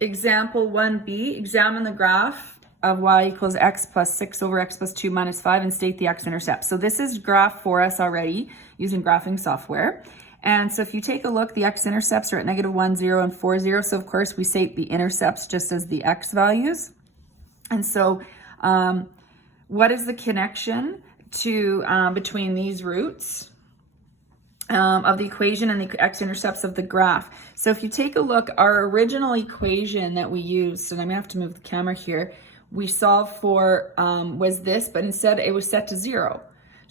Example 1b, examine the graph of y equals x plus 6 over x plus 2 minus 5 and state the x-intercept. So this is graph for us already using graphing software. And so if you take a look, the x-intercepts are at -1, 0, and 4, 0. So of course we state the intercepts just as the x values. And so what is the connection to between these roots of the equation and the x-intercepts of the graph? So if you take a look, our original equation that we used, and I'm gonna have to move the camera here, we solved for was this, but instead it was set to 0.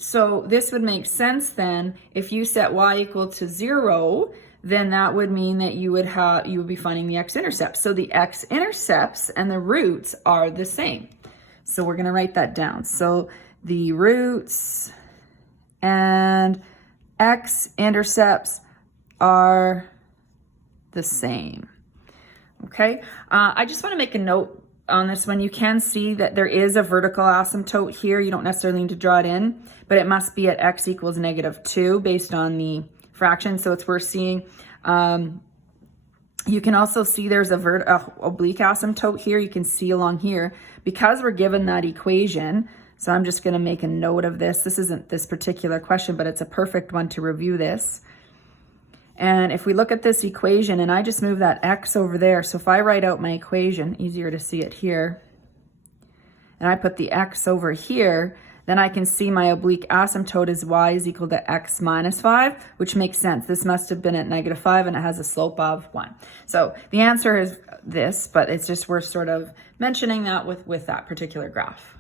So this would make sense then. If you set y equal to 0, then that would mean that you would be finding the x-intercepts. So the x-intercepts and the roots are the same. So we're gonna write that down. So the roots and x-intercepts are the same. Okay, I just want to make a note on this one. You can see that there is a vertical asymptote here. You don't necessarily need to draw it in, but it must be at x equals -2 based on the fraction. So it's worth seeing. You can also see there's a oblique asymptote here. You can see along here because we're given that equation. So I'm just going to make a note of this. This isn't this particular question, but it's a perfect one to review this. And if we look at this equation, and I just move that x over there. So if I write out my equation, easier to see it here, and I put the x over here, then I can see my oblique asymptote is y is equal to x minus 5, which makes sense. This must have been at -5, and it has a slope of 1. So the answer is this, but it's just worth sort of mentioning that with that particular graph.